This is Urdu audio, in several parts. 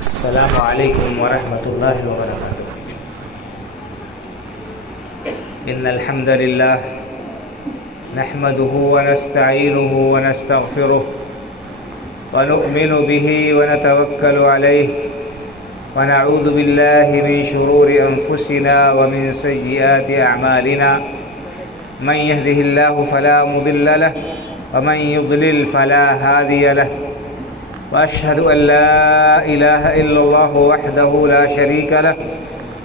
السلام علیکم ورحمۃ اللہ وبرکاتہ۔ ان الحمد للہ نحمده ونستعینه ونستغفره ونؤمن به ونتوکل علیہ ونعوذ باللہ من شرور انفسنا ومن سیئات اعمالنا من يهده الله فلا مضل له ومن يضلل فلا هادي له وأشهد أن لا إله إلا الله وحده لا شريك له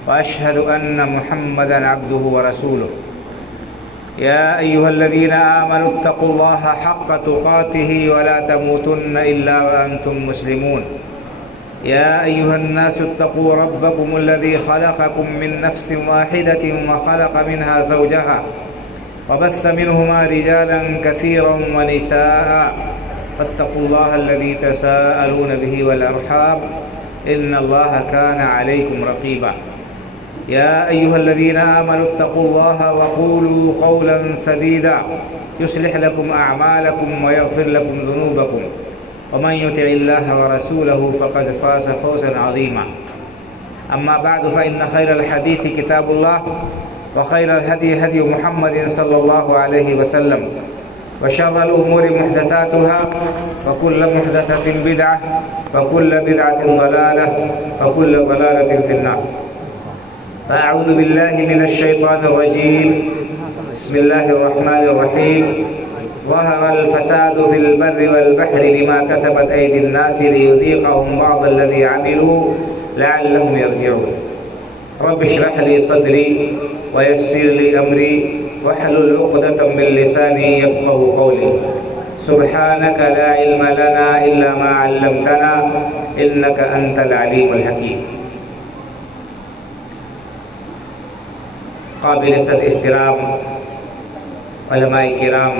وأشهد أن محمدا عبده ورسوله يا أيها الذين آمنوا اتقوا الله حق تقاته ولا تموتن إلا وأنتم مسلمون يا أيها الناس اتقوا ربكم الذي خلقكم من نفس واحدة وخلق منها زوجها وبث منهما رجالا كثيرا ونساء فاتقوا الله الذي تساءلون به والأرحام إن الله كان عليكم رقيبا يا أيها الذين آمنوا اتقوا الله وقولوا قولا سديدا يصلح لكم أعمالكم ويغفر لكم ذنوبكم ومن يطع الله ورسوله فقد فاز فوزا عظيما أما بعد فإن خير الحديث كتاب الله وخير الهدي هدي محمد صلى الله عليه وسلم وشر الأمور محدثاتها وكل محدثة بدعة وكل بدعة ضلالة وكل ضلالة في النار فأعوذ بالله من الشيطان الرجيم بسم الله الرحمن الرحيم ظهر الفساد في البر والبحر بما كسبت أيدي الناس ليذيقهم بعض الذي عملوا لعلهم يرجعون رب اشرح لي صدري ويسر لي أمري واحلل عقدة من لساني يفقهوا قولي سبحانك لا علم لنا إلا ما علمتنا إنك أنت العليم الحكيم۔ قابل صد احترام علماء کرام،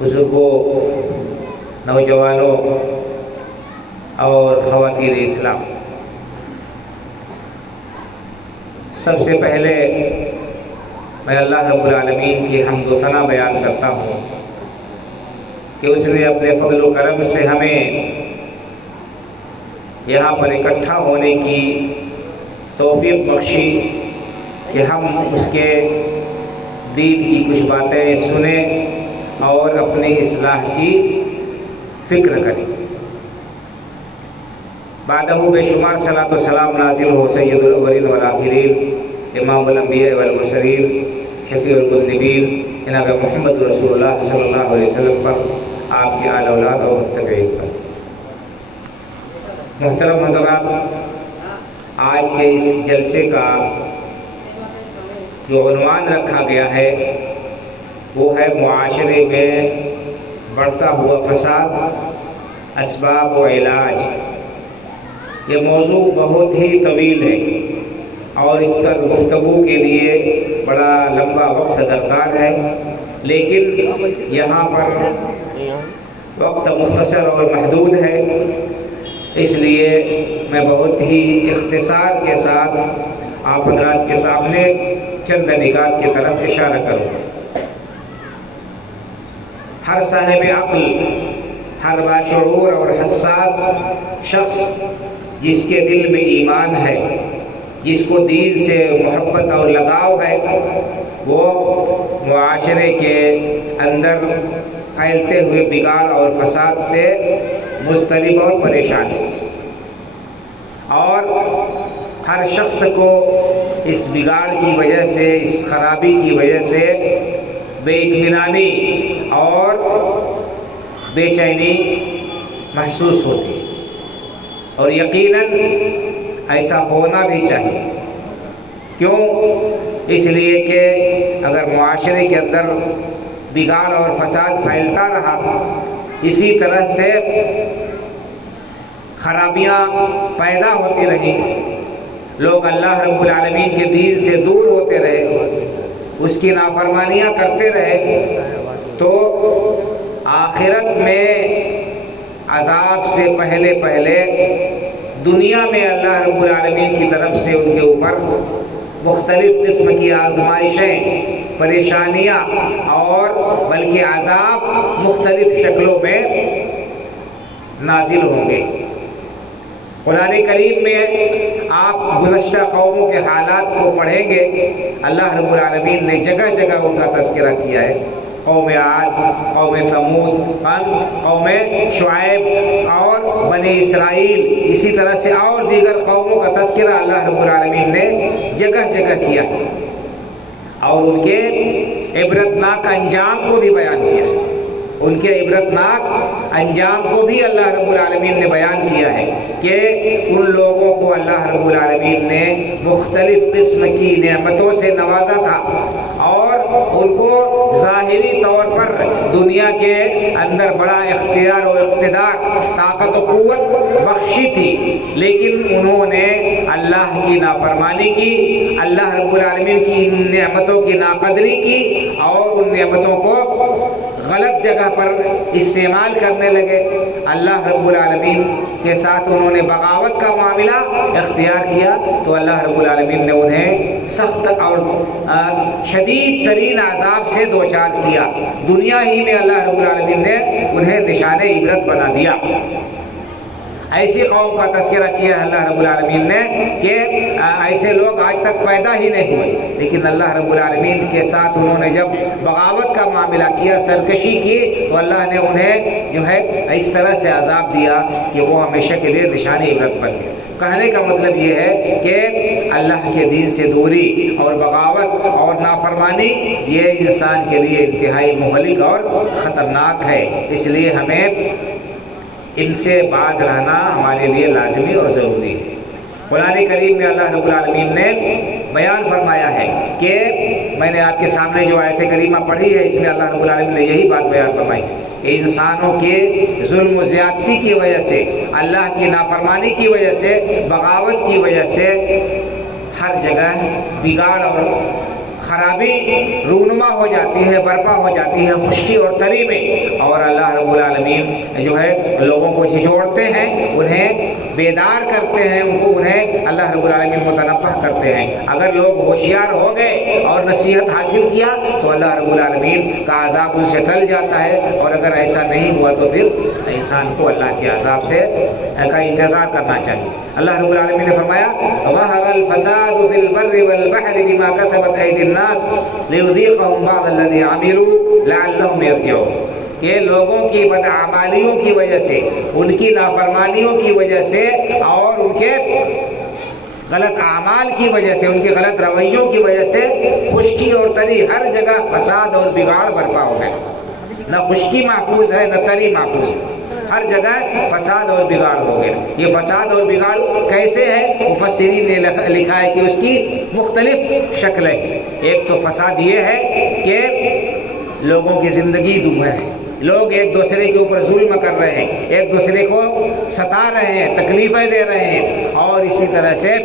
بزرگوں، نوجوانوں اور خواتین اسلام، سب سے پہلے میں اللہ رب العالمین کی حمد و ثنا بیان کرتا ہوں کہ اس نے اپنے فضل و کرم سے ہمیں یہاں پر اکٹھا ہونے کی توفیق بخشی کہ ہم اس کے دین کی کچھ باتیں سنیں اور اپنی اصلاح کی فکر کریں۔ بعدہ بے شمار صلاۃ و سلام نازل ہو سید الاولین والآخرین، امام الانبیاء والمرسلین، شفیع المذنبین جناب محمد رسول اللہ صلی اللہ علیہ وسلم پر، آپ کی آل اولاد اور متبعین پر۔ محترم حضرات، آج کے اس جلسے کا جو عنوان رکھا گیا ہے وہ ہے معاشرے میں بڑھتا ہوا فساد، اسباب و علاج۔ یہ موضوع بہت ہی طویل ہے اور اس پر گفتگو کے لیے بڑا لمبا وقت درکار ہے، لیکن یہاں پر وقت مختصر اور محدود ہے، اس لیے میں بہت ہی اختصار کے ساتھ آپ حضرات کے سامنے چند نکات کی طرف اشارہ کروں۔ ہر صاحب عقل، ہر باشعور اور حساس شخص جس کے دل میں ایمان ہے، جس کو دین سے محبت اور لگاؤ ہے، وہ معاشرے کے اندر پھیلتے ہوئے بگاڑ اور فساد سے مضطرب اور پریشان ہے، اور ہر شخص کو اس بگاڑ کی وجہ سے، اس خرابی کی وجہ سے بے اطمینانی اور بے چینی محسوس ہوتی ہے، اور یقیناً ایسا ہونا بھی چاہیے۔ کیوں؟ اس لیے کہ اگر معاشرے کے اندر بگاڑ اور فساد پھیلتا رہا، اسی طرح سے خرابیاں پیدا ہوتی رہیں، لوگ اللہ رب العالمین کے دین سے دور ہوتے رہے، اس کی نافرمانیاں کرتے رہے، تو آخرت میں عذاب سے پہلے دنیا میں اللہ رب العالمین کی طرف سے ان کے اوپر مختلف قسم کی آزمائشیں، پریشانیاں اور بلکہ عذاب مختلف شکلوں میں نازل ہوں گے۔ قرآن کریم میں آپ گزشتہ قوموں کے حالات کو پڑھیں گے، اللہ رب العالمین نے جگہ جگہ ان کا تذکرہ کیا ہے۔ قوم عاد، قوم ثمود، قوم شعیب اور بنی اسرائیل، اسی طرح سے اور دیگر قوموں کا تذکرہ اللہ رب العالمین نے جگہ جگہ کیا اور ان کے عبرتناک انجام کو بھی بیان کیا ہے۔ ان کے عبرتناک انجام کو بھی اللہ رب العالمین نے بیان کیا ہے کہ ان لوگوں کو اللہ رب العالمین نے مختلف قسم کی نعمتوں سے نوازا تھا اور ان کو ظاہری طور پر دنیا کے اندر بڑا اختیار و اقتدار، طاقت و قوت بخشی تھی، لیکن انہوں نے اللہ کی نافرمانی کی، اللہ رب العالمین کی ان نعمتوں کی ناقدری کی اور ان نعمتوں کو غلط جگہ پر استعمال کرنے لگے۔ اللہ رب العالمین کے ساتھ انہوں نے بغاوت کا معاملہ اختیار کیا تو اللہ رب العالمین نے انہیں سخت اور شدید ترین عذاب سے دوچار کیا۔ دنیا ہی میں اللہ رب العالمین نے انہیں نشان عبرت بنا دیا۔ ایسی قوم کا تذکرہ کیا ہے اللہ رب العالمین نے کہ ایسے لوگ آج تک پیدا ہی نہیں ہوئے، لیکن اللہ رب العالمین کے ساتھ انہوں نے جب بغاوت کا معاملہ کیا، سرکشی کی، تو اللہ نے انہیں جو ہے اس طرح سے عذاب دیا کہ وہ ہمیشہ کے لیے نشان عبرت بن گئے۔ کہنے کا مطلب یہ ہے کہ اللہ کے دین سے دوری اور بغاوت اور نافرمانی یہ انسان کے لیے انتہائی مہلک اور خطرناک ہے، اس لیے ہمیں ان سے باز رہنا ہمارے لیے لازمی اور ضروری ہے۔ قرآن کریم میں اللہ رب العالمین نے بیان فرمایا ہے کہ میں نے آپ کے سامنے جو آیت کریمہ پڑھی ہے، اس میں اللہ رب العالمین نے یہی بات بیان فرمائی ہے کہ انسانوں کے ظلم و زیادتی کی وجہ سے، اللہ کی نافرمانی کی وجہ سے، بغاوت کی وجہ سے ہر جگہ بگاڑ اور خرابی رونما ہو جاتی ہے، برپا ہو جاتی ہے خشکی اور تری میں، اور اللہ رب العالمین جو ہے لوگوں کو جھنجھوڑتے ہیں، انہیں بیدار کرتے ہیں، انہیں اللہ رب العالمین متنبہ کرتے ہیں۔ اگر لوگ ہوشیار ہو گئے اور نصیحت حاصل کیا تو اللہ رب العالمین کا عذاب ان سے ٹل جاتا ہے، اور اگر ایسا نہیں ہوا تو پھر انسان کو اللہ کے عذاب سے کا انتظار کرنا چاہیے۔ اللہ رب العالمین نے فرمایا ظہر الفساد فی البر والبحر بما کسبت ایدی الناس لیذیقہم بعض الذی عملوا لعلہم یرجعون، کہ لوگوں کی بدعمالیوں کی وجہ سے، ان کی نافرمانیوں کی وجہ سے اور ان کے غلط اعمال کی وجہ سے، ان کے غلط رویوں کی وجہ سے خشکی اور تری ہر جگہ فساد اور بگاڑ برپا ہو گئے۔ نہ خشکی محفوظ ہے نہ تری محفوظ ہے، ہر جگہ فساد اور بگاڑ ہو گیا۔ یہ فساد اور بگاڑ کیسے ہے؟ مفسرین نے لکھا ہے کہ اس کی مختلف شکلیں۔ ایک تو فساد یہ ہے کہ لوگوں کی زندگی دوبھر ہے، لوگ ایک دوسرے کے اوپر ظلم کر رہے ہیں، ایک دوسرے کو ستا رہے ہیں، تکلیفیں دے رہے ہیں، اور اسی طرح سے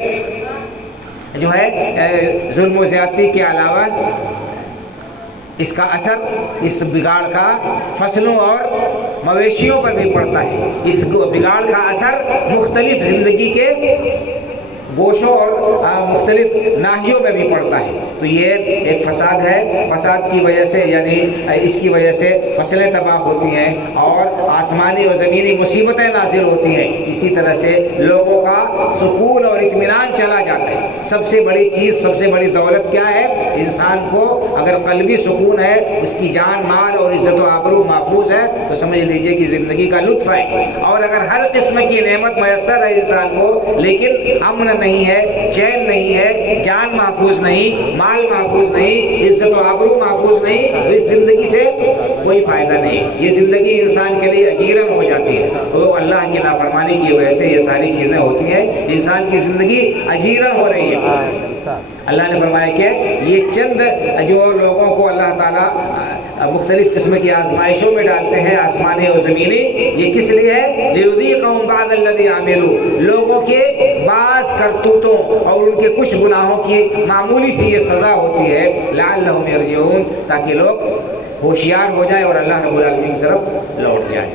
جو ہے ظلم و زیادتی کے علاوہ اس کا اثر، اس بگاڑ کا فصلوں اور مویشیوں پر بھی پڑتا ہے۔ اس بگاڑ کا اثر مختلف زندگی کے گوشوں اور مختلف ناحیوں میں بھی پڑتا ہے۔ تو یہ ایک فساد ہے۔ فساد کی وجہ سے یعنی اس کی وجہ سے فصلیں تباہ ہوتی ہیں اور آسمانی اور زمینی مصیبتیں نازل ہوتی ہیں۔ اسی طرح سے لوگوں کا سکون اور اطمینان چلا جاتا ہے۔ سب سے بڑی چیز، سب سے بڑی دولت کیا ہے؟ انسان کو اگر قلبی سکون ہے، اس کی جان مال اور عزت و آبرو محفوظ ہے، تو سمجھ لیجئے کہ زندگی کا لطف ہے۔ اور اگر ہر قسم کی نعمت میسر ہے انسان کو، لیکن امن نہیں ہے، چین نہیں ہے، جان محفوظ نہیں، مال محفوظ نہیں، عزت و آبرو محفوظ نہیں، تو اس زندگی سے کوئی فائدہ نہیں۔ یہ زندگی انسان کے لیے اجیرن ہو جاتی ہے۔ تو اللہ کی نافرمانی کی وجہ سے یہ ساری چیزیں ہوتی ہیں، انسان کی زندگی اجیرن ہو رہی ہے۔ اللہ نے فرمایا کہ یہ چند جو لوگوں کو اللہ تعالیٰ مختلف قسم کی آزمائشوں میں ڈالتے ہیں، آسمانی اور زمینی، یہ کس لیے ہے؟ لیذیقہم بعض الذی عملوا، لوگوں کے بعض کرتوتوں اور ان کے کچھ گناہوں کی معمولی سی یہ سزا ہوتی ہے، لعلہم یرجعون، تاکہ لوگ ہوشیار ہو جائیں اور اللہ رب العالمین کی طرف لوٹ جائیں۔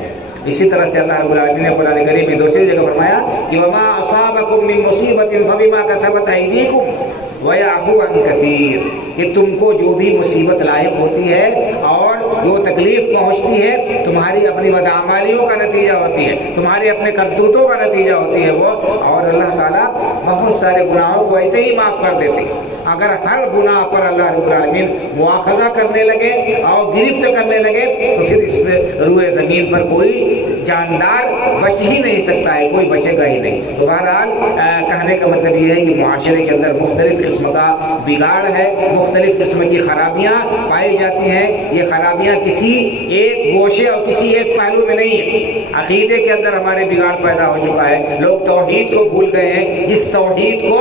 اسی طرح سے اللہ رب العالمین نے قرآن کریم میں دوسری جگہ فرمایا کہ وما اصابکم من مصیبت فبما کسبت ایدیکم ویعفو عن کثیر، کہ تم کو جو بھی مصیبت لاحق ہوتی ہے اور جو تکلیف پہنچتی ہے تمہاری اپنی بدعمالیوں کا نتیجہ ہوتی ہے، تمہارے اپنے کرتوتوں کا نتیجہ ہوتی ہے وہ، اور اللہ تعالیٰ بہت سارے گناہوں کو ایسے ہی معاف کر دیتے ہیں۔ اگر ہر گناہ پر اللہ رب العالمین مواخذہ کرنے لگے اور گرفت کرنے لگے تو پھر اس روئے زمین پر کوئی جاندار بچ ہی نہیں سکتا ہے، کوئی بچے گا ہی نہیں۔ تو بہرحال کہنے کا مطلب یہ ہے کہ معاشرے کے اندر مختلف قسم کا بگاڑ ہے، مختلف قسم کی خرابیاں پائی جاتی ہیں۔ یہ خرابیاں کسی ایک گوشے اور کسی ایک پہلو میں نہیں ہے۔ عقیدے کے اندر ہمارے بگاڑ پیدا ہو چکا ہے، لوگ توحید کو بھول گئے ہیں۔ جس توحید کو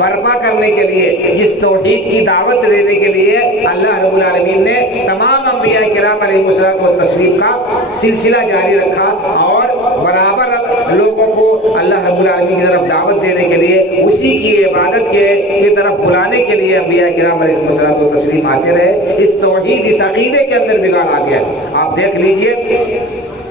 برپا کرنے کے لیے، جس توحید کی دعوت دینے کے لیے اللہ رب العالمین نے تمام انبیاء کرام علیہ الصلوۃ والتسلیم کا سلسلہ جاری رکھا اور برابر لوگوں کو اللہ رب العالمین کی طرف دعوت دینے کے لیے، اسی کی عبادت کی طرف بلانے کے لیے انبیاء کرام علیہ الصلوۃ والتسلیم آتے رہے۔ اس توحید، اس عقیدے کے اندر بگاڑ آ گیا۔ آپ دیکھ لیجئے،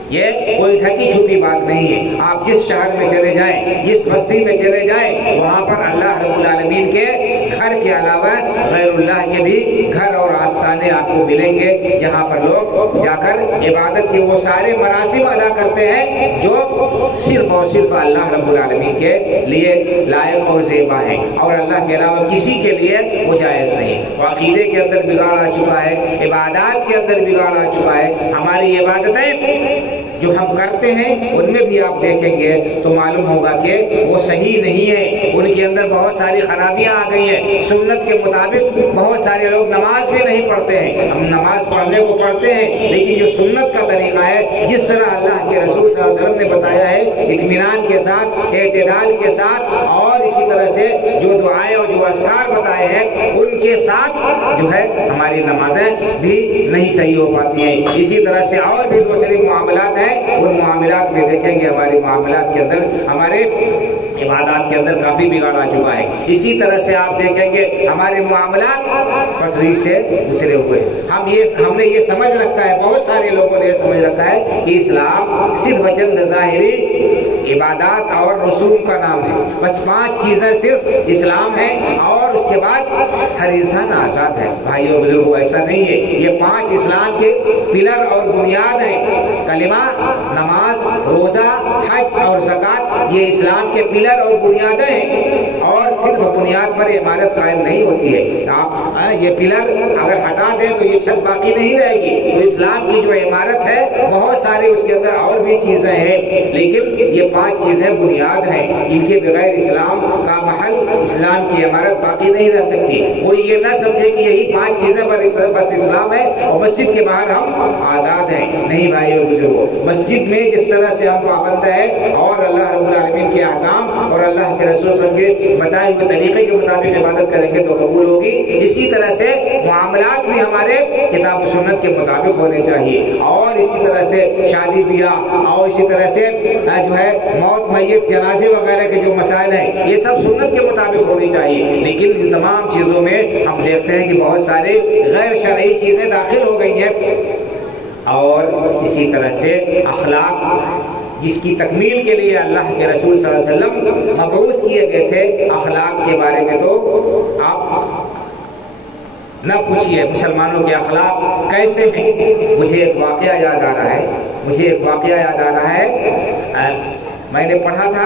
یہ کوئی ڈھکی چھپی بات نہیں ہے۔ آپ جس شہر میں چلے جائیں، جس بستی میں چلے جائیں، وہاں پر اللہ رب العالمین کے گھر کے علاوہ غیر اللہ کے بھی گھر اور آستانے آپ کو ملیں گے، جہاں پر لوگ جا کر عبادت کے وہ سارے مراسم ادا کرتے ہیں جو صرف اور صرف اللہ رب العالمین کے لیے لائق اور زیبا ہیں، اور اللہ کے علاوہ کسی کے لیے وہ جائز نہیں۔ عقیدے کے اندر بگاڑ آ چکا ہے، عبادات کے اندر بگاڑ آ چکا ہے۔ ہماری عبادتیں جو ہم کرتے ہیں ان میں بھی آپ دیکھیں گے تو معلوم ہوگا کہ وہ صحیح نہیں ہے، ان کے اندر بہت ساری خرابیاں آ گئی ہیں۔ سنت کے مطابق بہت سارے لوگ نماز بھی نہیں پڑھتے ہیں، ہم نماز پڑھنے کو پڑھتے ہیں، لیکن جو سنت کا طریقہ ہے، جس طرح اللہ کے رسول صلی اللہ علیہ وسلم نے بتایا ہے، اطمینان کے ساتھ، اعتدال کے ساتھ، اور اسی طرح سے جو دعائیں اور جو اذکار بتائے ہیں ان کے ساتھ جو ہے ہماری نمازیں بھی نہیں صحیح ہو پاتی ہیں۔ اسی طرح سے اور بھی دوسرے معاملات ہیں، ان معاملات میں دیکھیں گے ہمارے معاملات کے اندر، ہمارے عبادات کے اندر کافی بگاڑ آ چکا ہے۔ اسی طرح سے آپ دیکھیں گے ہمارے معاملات پٹری سے اترے ہوئے۔ ہم نے یہ سمجھ رکھا ہے، بہت سارے لوگوں نے یہ سمجھ رکھا ہے کہ اسلام صرف چند ظاہری عبادات اور رسوم کا نام ہے، بس 5 چیزیں صرف اسلام ہے اور اس کے بعد ہر انسان آزاد ہے۔ بھائیو بزرگوں، ایسا نہیں ہے۔ یہ 5 اسلام کے پلر اور بنیاد ہیں، کلمہ، نماز، روزہ، حج اور زکوٰۃ، یہ اسلام کے پلر اور بنیادیں ہیں، اور صرف بنیاد پر عمارت قائم نہیں ہوتی ہے۔ آپ یہ پلر اگر ہٹا دیں تو یہ چھت باقی نہیں رہے گی۔ تو اسلام کی جو عمارت ہے بہت سارے اس کے اندر اور بھی چیزیں ہیں، لیکن یہ 5 چیزیں بنیاد ہیں، ان کے بغیر اسلام کا محل، اسلام کی عمارت باقی نہیں رہ سکتی۔ کوئی یہ نہ سمجھے کہ یہی 5 چیزیں بس اسلام ہے اور مسجد کے باہر ہم آزاد ہیں۔ نہیں بھائی اور بزرگوں، مسجد میں جس طرح سے ہم پابند ہیں اور اللہ رب العالمین کے احکام اور اللہ کے رسول صلی اللہ علیہ وسلم کے بتائے ہوئے طریقے کے مطابق عبادت کریں گے تو قبول ہوگی۔ اسی طرح سے معاملات بھی ہمارے کتاب و سنت کے مطابق ہونے چاہیے، اور اسی طرح سے شادی بیاہ اور اسی طرح سے جو ہے موت، میت، جنازے وغیرہ کے جو مسائل ہیں یہ سب سنت کے مطابق ہونی چاہیے۔ لیکن ان تمام چیزوں میں ہم دیکھتے ہیں کہ بہت سارے غیر شرعی چیزیں داخل ہو گئی ہیں، اور اسی طرح سے اخلاق، جس کی تکمیل کے لیے اللہ کے رسول صلی اللہ علیہ وسلم مبعوث کیے گئے تھے، اخلاق کے بارے میں تو آپ نہ پوچھیے مسلمانوں کے اخلاق کیسے ہیں۔ مجھے ایک واقعہ یاد آ رہا ہے، میں نے پڑھا تھا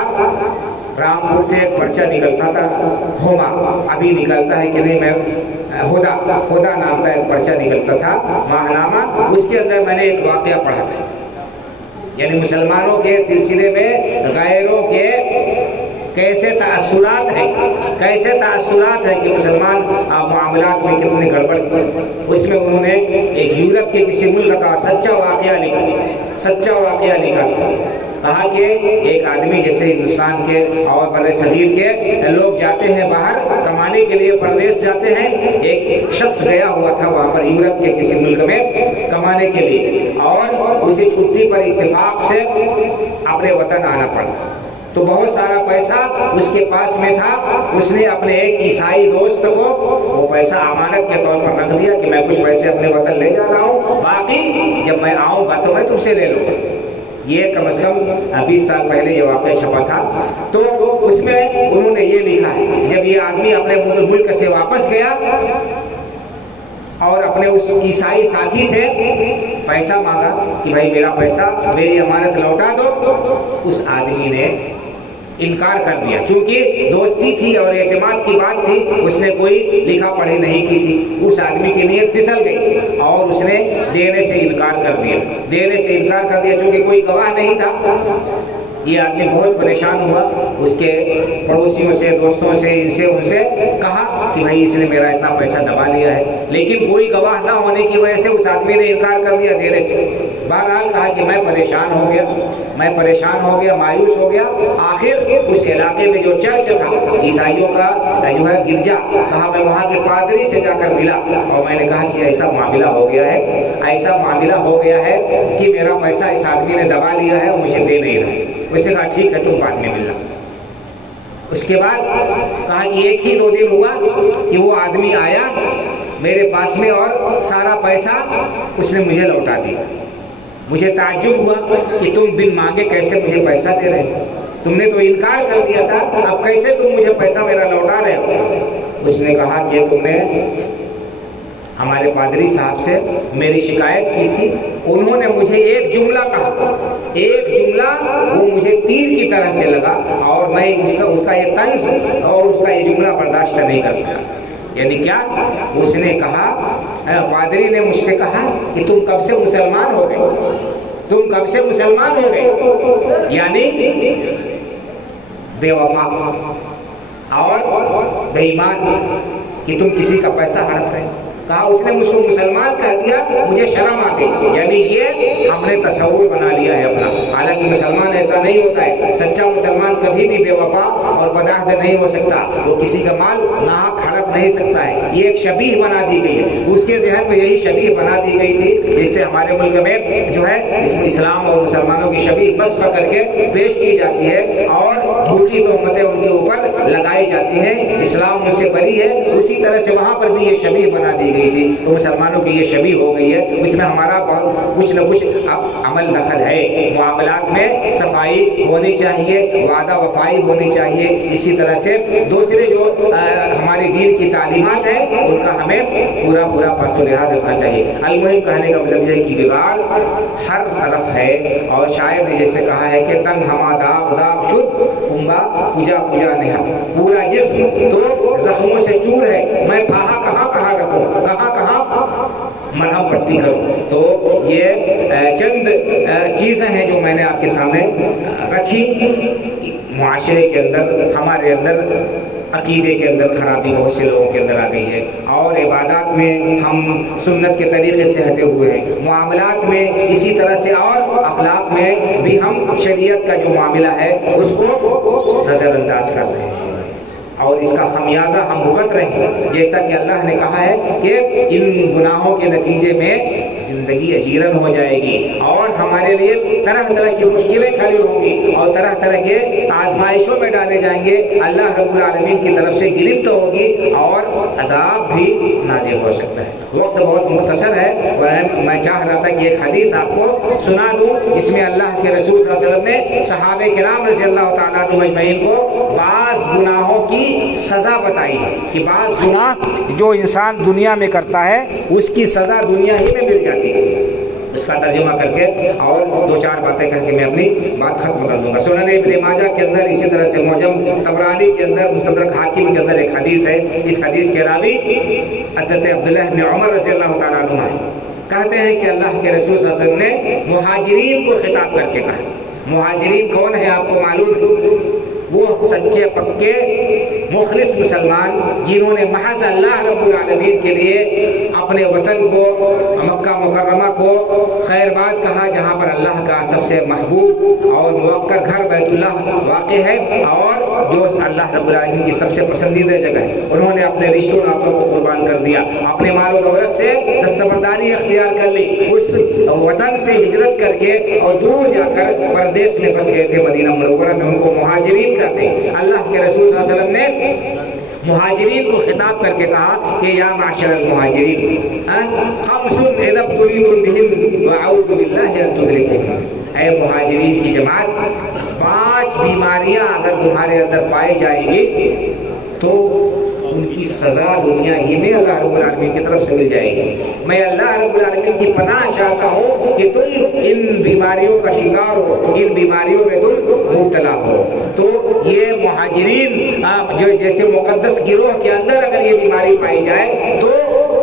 رامپور سے ایک پرچہ نکلتا تھا، ہوما، ابھی نکلتا ہے کہ نہیں، میں ہدا نام کا ایک پرچہ نکلتا تھا، ماہنامہ، اس کے اندر میں نے ایک واقعہ پڑھا تھا، یعنی مسلمانوں کے سلسلے میں غیروں کے کیسے تاثرات ہیں کہ مسلمان معاملات میں کتنے گڑبڑ۔ اس میں انہوں نے ایک یورپ کے کسی ملک کا سچا واقعہ لکھا تھا۔ کہا کہ ایک آدمی جیسے ہندوستان کے اور بر صغیر کے لوگ جاتے ہیں باہر کمانے کے لیے، پردیس جاتے ہیں، ایک شخص گیا ہوا تھا وہاں پر یورپ کے کسی ملک میں کمانے کے لیے، اور اسے چھٹی پر اتفاق سے اپنے وطن آنا پڑا۔ تو بہت سارا پیسہ اس کے پاس میں تھا، اس نے اپنے ایک عیسائی دوست کو وہ پیسہ امانت کے طور پر رکھ دیا کہ میں کچھ پیسے اپنے وطن لے جا رہا ہوں، باقی جب میں آؤں گا تو میں تم سے لے لوں گا۔ یہ کم از کم 20 سال پہلے یہ واقعہ چھپا تھا۔ تو اس میں انہوں نے یہ لکھا ہے، جب یہ آدمی اپنے ملک سے واپس گیا اور اپنے اس عیسائی ساتھی سے پیسہ مانگا کہ بھائی میرا پیسہ، میری امانت لوٹا دو۔ اس آدمی نے انکار کر دیا، چونکہ دوستی تھی اور اعتماد کی بات تھی، اس نے کوئی لکھا پڑھی نہیں کی تھی۔ اس آدمی کی نیت پھسل گئی اور اس نے دینے سے انکار کر دیا، چونکہ کوئی گواہ نہیں تھا۔ یہ آدمی بہت پریشان ہوا، اس کے پڑوسیوں سے، دوستوں سے، ان سے کہا کہ بھائی اس نے میرا اتنا پیسہ دبا لیا ہے، لیکن کوئی گواہ نہ ہونے کی وجہ سے اس آدمی نے انکار کر دیا دینے سے۔ بہرحال کہا کہ میں پریشان ہو گیا، مایوس ہو گیا۔ آخر اس علاقے میں جو چرچ تھا، عیسائیوں کا جو ہے گرجا، کہا میں وہاں کے پادری سے جا کر ملا اور میں نے کہا کہ ایسا معاملہ ہو گیا ہے کہ میرا پیسہ اس آدمی نے دبا لیا ہے اور مجھے دے نہیں رہا۔ اس نے کہا ٹھیک ہے، تم بعد میں ملنا۔ اس کے بعد کہا کہ 1 دن ہوا کہ وہ آدمی آیا میرے پاس میں اور سارا پیسہ اس نے مجھے لوٹا دیا۔ مجھے تعجب ہوا کہ تم بن مانگے کیسے مجھے پیسہ دے رہے ہو؟ تم نے تو انکار کر دیا تھا، اب کیسے تم مجھے پیسہ میرا لوٹا رہے ہو؟ اس نے کہا کہ تم نے ہمارے پادری صاحب سے میری شکایت کی تھی، انہوں نے مجھے ایک جملہ کہا، وہ مجھے تیر کی طرح سے لگا اور میں اس کا یہ طنز اور اس کا یہ جملہ برداشت نہیں کر سکا۔ یعنی کیا؟ اس نے کہا، پادری نے مجھ سے کہا کہ تم کب سے مسلمان ہو گئے، یعنی بے وفا اور بے ایمان، کہ تم کسی کا پیسہ ہڑپ رہے۔ کہا اس نے مجھ کو مسلمان کہہ دیا، مجھے شرم آ گئی، یعنی یہ ہم نے تصور بنا لیا ہے اپنا، حالانکہ مسلمان ایسا نہیں ہوتا ہے۔ سچا مسلمان کبھی بھی بے وفا اور بدعہد نہیں ہو سکتا، وہ کسی کا مال ناحق ہڑپ نہیں سکتا ہے۔ یہ ایک شبیہ بنا دی گئی ہے، اس کے ذہن میں یہی شبیہ بنا دی گئی تھی، جس سے ہمارے ملک میں جو ہے اس میں اسلام اور مسلمانوں کی شبیہ نصب کر کے پیش کی جاتی ہے اور جھوٹی تہمتیں ان کے اوپر لگائی جاتی ہیں۔ اسلام ان سے بری ہے، اسی طرح سے وہاں پر بھی یہ شبیہ بنا دی گئی تھی، تو مسلمانوں کی یہ شبیہ ہو گئی ہے۔ اس میں ہمارا بہت کچھ نہ کچھ عمل دخل ہے۔ معاملات میں صفائی ہونی چاہیے، وعدہ وفائی ہونی چاہیے، اسی طرح سے دوسرے جو ہمارے دین کی تعلیمات ہیں ان کا ہمیں پورا پاس و لحاظ رکھنا چاہیے۔ المہم کہنے کا مطلب یہ ہے کہ بگاڑ ہر طرف ہے، اور شاعر نے جیسے کہا ہے کہ تن ہما داغ شد کنبا کجا نہا، پورا جسم تو زخموں سے چور ہے، میں پھاہا کہاں رکھوں، کہاں مرہم پٹی کروں۔ تو یہ چند چیزیں ہیں جو میں نے آپ کے سامنے رکھی۔ معاشرے کے اندر، ہمارے اندر عقیدے کے اندر خرابی بہت سے لوگوں کے اندر آ گئی ہے، اور عبادات میں ہم سنت کے طریقے سے ہٹے ہوئے ہیں، معاملات میں اسی طرح سے، اور اخلاق میں بھی ہم شریعت کا جو معاملہ ہے اس کو نظر انداز کر رہے ہیں، اور اس کا خمیازہ ہم بھگت رہے ہیں۔ جیسا کہ اللہ نے کہا ہے کہ ان گناہوں کے نتیجے میں زندگی اجیرن ہو جائے گی، اور ہمارے لیے طرح طرح کی مشکلیں کھڑی ہوں گی، اور طرح طرح کے آزمائشوں میں ڈالے جائیں گے، اللہ رب العالمین کی طرف سے گرفت ہوگی اور عذاب بھی نازل ہو سکتا ہے۔ وقت بہت مختصر ہے، اور میں چاہ رہا تھا کہ ایک حدیث آپ کو سنا دوں، اس میں اللہ کے رسول صلی اللہ علیہ وسلم نے صحابہ کرام رضی اللہ تعالیٰ عنہم اجمعین کو بعض گناہوں کی سزا بتائی ہے، کہ بعض گناہ جو انسان دنیا میں کرتا ہے اس کی سزا دنیا ہی میں مل جاتی ہے۔ اس کا ترجمہ کر کے اور 2-4 باتیں کہہ کے میں اپنی بات ختم کر دوں گا۔ سنن ابن ماجہ کے اندر، اسی طرح سے معجم طبرانی کے اندر، مستدرک حاکم کے اندر ایک حدیث ہے۔ اس حدیث کے راوی حضرت عبداللہ ابن عمر رضی اللہ تعالیٰ عنہ کہتے ہیں کہ اللہ کے رسول صلی اللہ علیہ وسلم نے مہاجرین کو خطاب کر کے کہا۔ مہاجرین کون ہیں آپ کو معلوم؟ وہ سچے پکے مخلص مسلمان جنہوں نے محض اللہ رب العالمین کے لیے اپنے وطن کو، مکہ مکرمہ کو خیر باد کہا، جہاں پر اللہ کا سب سے محبوب اور موقر گھر بیت اللہ واقع ہے، اور جو اللہ رب العالمین کی سب سے پسندیدہ جگہ ہے۔ انہوں نے اپنے رشتوں ناتوں کو قربان کر دیا، اپنے مال و دولت سے دستبرداری اختیار کر لی، اس وطن سے ہجرت کر کے اور دور جا کر پردیس میں بس گئے تھے مدینہ منورہ میں، ان کو مہاجرین کہتے ہیں۔ اللہ کے رسول صلی اللہ علیہ وسلم نے مہاجرین کو خطاب کر کے کہا کہ یا معاشر المہاجرین خمس اذا ابتلیتم بہن واعوذ باللہ ان تدرکوہن، اے مہاجرین کی جماعت، 5 بیماریاں اگر تمہارے اندر پائی جائیں گی تو ان کی سزا دنیا ہی میں اللہ رب العالمین کی طرف سے مل جائے گی۔ میں اللہ رب العالمین کی پناہ چاہتا ہوں کہ تم ان بیماریوں کا شکار ہو، ان بیماریوں میں تم مبتلا ہو۔ تو یہ مہاجرین جو جیسے مقدس گروہ کے اندر اگر یہ بیماری پائی جائے تو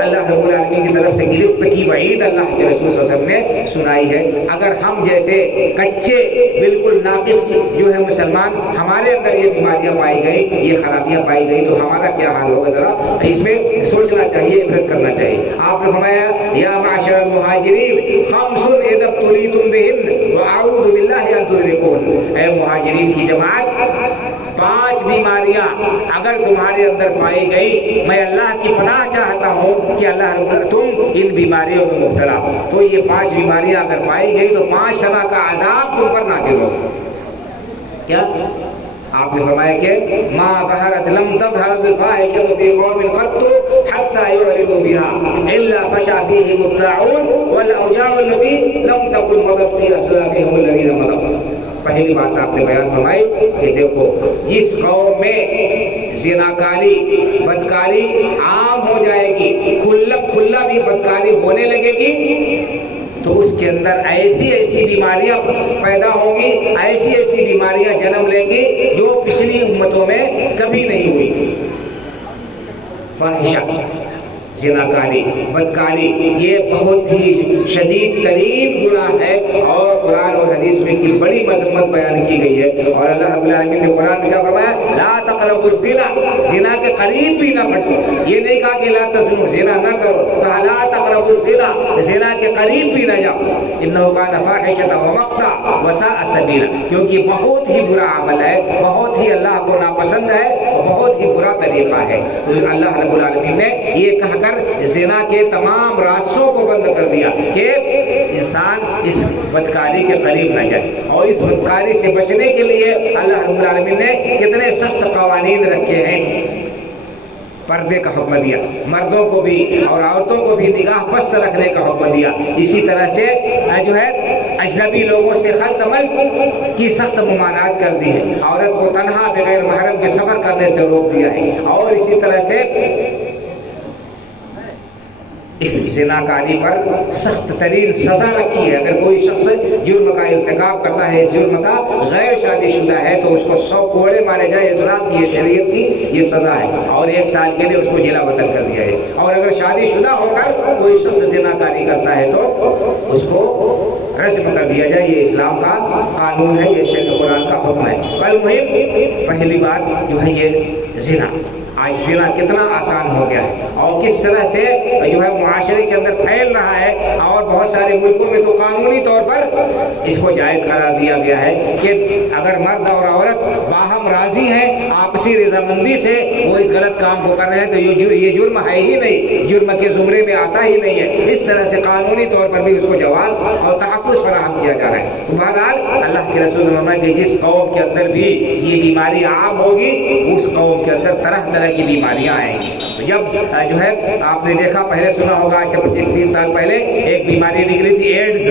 اللہ رب العالمین کی طرف سے گرفت کی وعید اللہ کے رسول صلی اللہ علیہ وسلم نے سنائی ہے۔ اگر ہم جیسے کچے بالکل ناقص جو ہے مسلمان، ہمارے اندر یہ بیماریاں پائی گئی، یہ خرابیاں پائی گئی، تو ہمارا کیا حال ہوگا؟ ذرا اس میں سوچنا چاہیے، عبرت کرنا چاہیے۔ آپ نے فرمایا یا معشر المہاجرین خمس اذا ابتلیتم بہن واعوذ باللہ ان تدرکون، اے مہاجرین کی جماعت، 5 بیماریاں اگر تمہارے اندر پائی گئی، میں اللہ کی پناہ چاہتا ہوں کہ اللہ رب تم ان بیماریوں میں مبتلا ہو۔ تو یہ 5 بیماریاں اگر پائی گئی تو 5 طرح کا عذاب تم پر نازل ہوگا۔ کیا آپ نے فرمایا کہ ما ظہرت لم تظہر الفاحشۃ فی قوم قط حتی یعلنوا بها الا فشا فیہم الطاعون والاوجاع التي لم تكن مضت فی اسلافهم الذین مضوا۔ پہلی بات آپ نے بیان فرمائی کہ دیکھو جس قوم میں زناکاری بدکاری عام ہو جائے گی، کھلا بھی بدکاری ہونے لگے گی، تو اس کے اندر ایسی بیماریاں پیدا ہوں گی، ایسی بیماریاں جنم لیں گی جو پچھلی امتوں میں کبھی نہیں ہوئی تھی۔ فاحشہ، زناکاری، بدکاری، یہ بہت ہی شدید ترین گناہ ہے، اور قرآن اور حدیث میں اس کی بڑی مذمت بیان کی گئی ہے۔ اور اللہ رب العالمین نے قرآن میں کیا فرمایا؟ لا تقربوا الزنا، زنا کے قریب بھی نہ بڑھو۔ یہ نہیں کہا کہ لا تزنوا، زنا نہ کرو، کہا لا تقربوا الزنا، زنا کے قریب بھی نہ جاؤ، انہ کان فاحشۃ ومقتا وساء سبیلا، کیونکہ بہت ہی برا عمل ہے، بہت ہی اللہ کو ناپسند ہے، بہت ہی برا طریقہ ہے۔ تو اللہ رب العالمین نے یہ کہا زنا کے تمام راستوں کو بند کر دیا کہ انسان اس بدکاری کے قریب نہ جائے، اور اس بدکاری سے بچنے کے لیے اللہ رب العالمین نے کتنے سخت قوانین رکھے ہیں۔ پردے کا حکم دیا، مردوں کو بھی اور عورتوں کو بھی نگاہ پست رکھنے کا حکم دیا۔ اسی طرح سے جو ہے اجنبی لوگوں سے خلط ملط کی سخت ممانعت کر دی ہے، عورت کو تنہا بغیر محرم کے سفر کرنے سے روک دیا ہے، اور اسی طرح سے اس زناکاری پر سخت ترین سزا رکھی ہے۔ اگر کوئی شخص جرم کا ارتکاب کرتا ہے، اس جرم کا، غیر شادی شدہ ہے، تو اس کو 100 کوڑے مارے جائے، اسلام کی یہ شریعت کی یہ سزا ہے، اور 1 سال کے لیے اس کو جیلا وطن کر دیا ہے۔ اور اگر شادی شدہ ہو کر کوئی شخص زناکاری کرتا ہے تو اس کو رجم کر دیا جائے۔ یہ اسلام کا قانون ہے، یہ شریعت قرآن کا حکم ہے۔ المہم پہلی بات جو ہے یہ زنا، آج زنا کتنا آسان ہو گیا ہے، اور کس طرح سے جو ہے معاشرے کے اندر پھیل رہا ہے، اور بہت سارے ملکوں میں تو قانونی طور پر اس کو جائز قرار دیا گیا ہے کہ اگر مرد اور عورت باہم راضی ہیں، آپسی رضامندی سے وہ اس غلط کام کو کر رہے ہیں، تو یہ جرم ہے ہی نہیں، جرم کے زمرے میں آتا ہی نہیں ہے۔ اس طرح سے قانونی طور پر بھی اس کو جواز اور تحفظ فراہم کیا جا رہا ہے۔ بہرحال اللہ کے رسول صلی اللہ علیہ وسلم کہ جس قوم کے اندر بھی یہ بیماری عام ہوگی، اس قوم کے اندر طرح طرح کی بیماریاں آئیں گی۔ جب جو ہے آپ نے دیکھا، پہلے سنا ہوگا آج سے 25-30 سال پہلے ایک بیماری نکلی تھی، ایڈز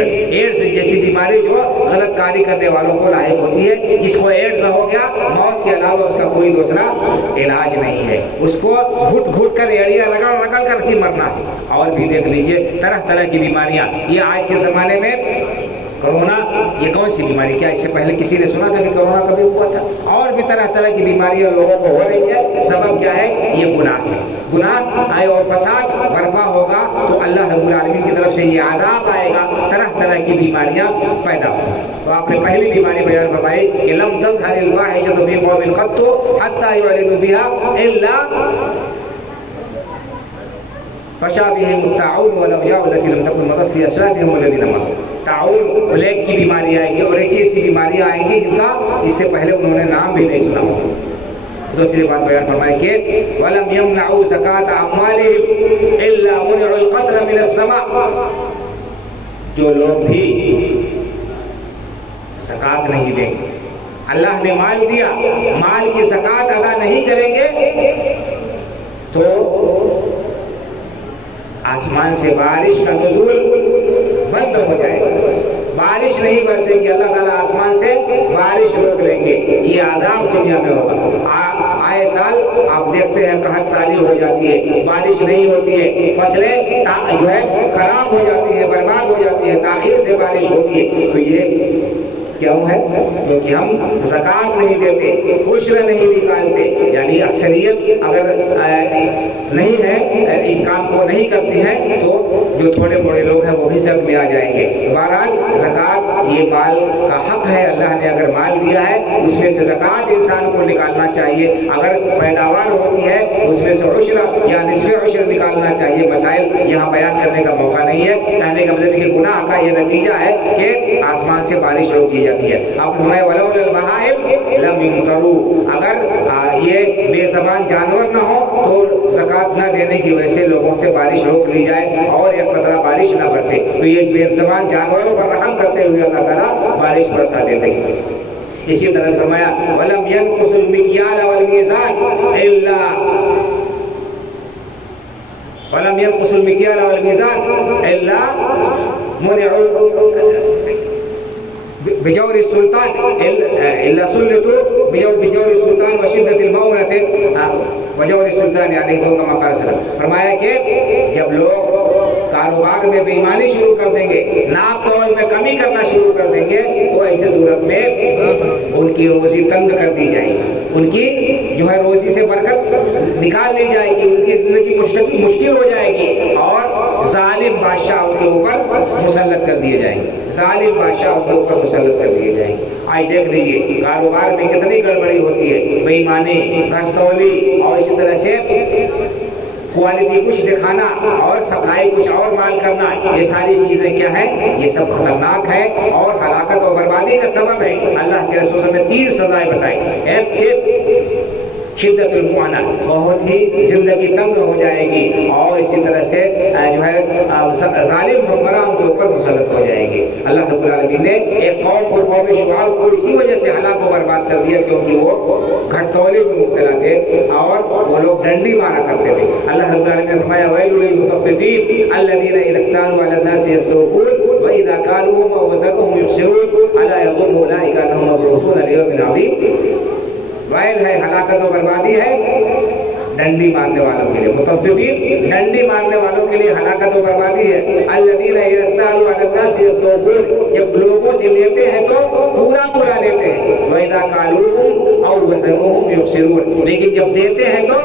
جیسی بیماری جو غلط کاری کرنے والوں کو لاحق ہوتی ہے۔ جس کو ایڈز ہو گیا، موت کے علاوہ اس کا کوئی دوسرا علاج نہیں ہے، اس کو گھٹ گھٹ کر ایڑیاں رگڑ کر ہی مرنا ہے۔ اور بھی دیکھ لیجئے طرح طرح کی بیماریاں۔ یہ آج کے زمانے میں کرونا، یہ کون سی بیماری؟ کیا اس سے پہلے کسی نے سنا تھا کہ کرونا کبھی ہوا تھا؟ اور بھی طرح طرح کی بیماریاں لوگوں کو ہو رہی ہے۔ سبب کیا ہے؟ یہ گناہ ہے۔ گناہ آئے اور فساد برپا ہوگا تو اللہ رب العالمین کی طرف سے یہ عذاب آئے گا، طرح طرح کی بیماریاں پیدا ہوں۔ تو آپ نے پہلی بیماری بیان فرمائی کہ لم تظہر الفاحشۃ فی قوم قط حتی یعلنوا بها الا فشا فیہم الطاعون والاوجاع التي لم تكن مضت في اسلافهم الذين مضوا۔ طاعون، پلیگ کی بیماری آئے گی، اور ایسی بیماریاں آئیں گی جن کا اس سے پہلے انہوں نے نام بھی نہیں سنا ہو۔ دوسری بات بیان فرمائے کہ وَلَمْ يَمْنَعُوا زَكَاةَ أَمْوَالِهِمْ إِلَّا مُنِعُوا الْقَطْرَ مِنَ السَّمَاءِ، جو لوگ بھی زکوٰۃ نہیں دیں گے، اللہ نے مال دیا، مال کی زکوٰۃ ادا نہیں کریں گے تو آسمان سے بارش کا نزول بند ہو جائے گا، بارش نہیں برسے گی، اللہ تعالیٰ آسمان سے بارش روک لیں گے۔ یہ عذاب دنیا میں ہوگا۔ آئے آئے سال آپ دیکھتے ہیں قحط سالی ہو جاتی ہے، بارش نہیں ہوتی ہے، فصلیں جو ہے خراب ہو جاتی ہیں، برباد ہو جاتی ہے، تاخیر سے بارش ہوتی ہے. تو یہ کیوں ہے؟ کیونکہ ہم زکوٰۃ نہیں دیتے، عشر نہیں نکالتے. یعنی اکثریت اگر نہیں ہے، اس کام کو نہیں کرتی ہے، تو جو تھوڑے بڑے لوگ ہیں وہ بھی شک میں آ جائیں گے. بہرحال زکوٰۃ یہ مال کا حق ہے، اللہ نے اگر مال دیا ہے اس میں سے زکوٰۃ انسان کو نکالنا چاہیے. اگر پیداوار ہوتی ہے اس میں سے عشر یا نصف عشر نکالنا چاہیے. مسائل یہاں بیان کرنے کا موقع نہیں ہے. کہنے کا مطلب کہ گناہ کا یہ نتیجہ ہے کہ آسمان سے بارش روک دی جاتی ہے. آپ فرمائے ولولا البہائم لم يمطروا، اگر یہ بے زبان جانور نہ ہو تو زکوٰۃ نہ دینے کی وجہ سے لوگوں سے بارش روک لی جائے اور ایک قطرہ بارش نہ برسے. تو یہ بے زبان جانوروں پر رحم کرتے ہوئے اللہ تعالیٰ بارش برسا دیتے ہیں. اسی طرح سے فرمایا وَلَمْ يَنْقُصُ الْمِكْيَالَ وَالْمِيزَانَ إِلَّا وَلَمْ يَنْقُصُ الْمِكْيَالَ وَالْمِيزَانَ إِلَّا مُنِعُوا بجور السلطان إلا سلطوا بجور السلطان وشدة المؤونة وجور السلطان علیہ كما قال صلی اللہ علیہ وسلم. فرمایا کہ جب لوگ کاروبار میں بے ایمانی شروع کر دیں گے، ناپ تول میں کمی کرنا شروع کر دیں گے، تو ایسی صورت میں ان کی روزی تنگ کر دی جائے گی، ان کی جو ہے روزی سے برکت نکال لی جائے گی، ان کی زندگی مشکل ہو جائے گی اور ظالم بادشاہ ان کے اوپر مسلط کر دیے جائیں گے. ظالم بادشاہ ان کے اوپر مسلط کر دیے جائیں گے. آج دیکھ لیجیے کاروبار میں کتنی گڑبڑی ہوتی ہے، بے ایمانی، گھٹتولی اور اسی طرح سے کوالٹی کچھ دکھانا اور سپلائی کچھ اور مال کرنا. یہ ساری چیزیں کیا ہیں؟ یہ سب خطرناک ہے اور ہلاکت اور بربادی کا سبب ہے. اللہ کے رسول صلی اللہ علیہ وسلم نے 3 سزائیں بتائی. ایک شدت المعانہ، بہت ہی زندگی تنگ ہو جائے گی اور اسی طرح سے جو ہے ظالم حکمران کے اوپر مسلط ہو جائے گی. اللہ رب العالمین نے ایک قوم کو، قوم شعیب کو اسی وجہ سے ہلاک و برباد کر دیا کیونکہ وہ گھٹتولی میں مبتلا تھے اور وہ لوگ ڈنڈی مارا کرتے تھے. اللہ رب العالمین نے فرمایا ویل للمطففین الذین اذا اکتالوا علی الناس یستوفون واذا کالوهم او وزنوهم یخسرون الا یظن اولئک انهم مبعوثون لیوم عظیم. وائل ہے، ہلاکت و بربادی ہے ڈنڈی مارنے والوں کے لیے. مطففین ڈنڈی مارنے والوں کے لیے ہلاکت و بربادی ہے. الذین اذا اکتالوا علی الناس یستوفون، جب لوگوں سے لیتے ہیں تو پورا پورا لیتے ہیں. واذا کالوهم او وزنوهم یخسرون، لیکن جب دیتے ہیں تو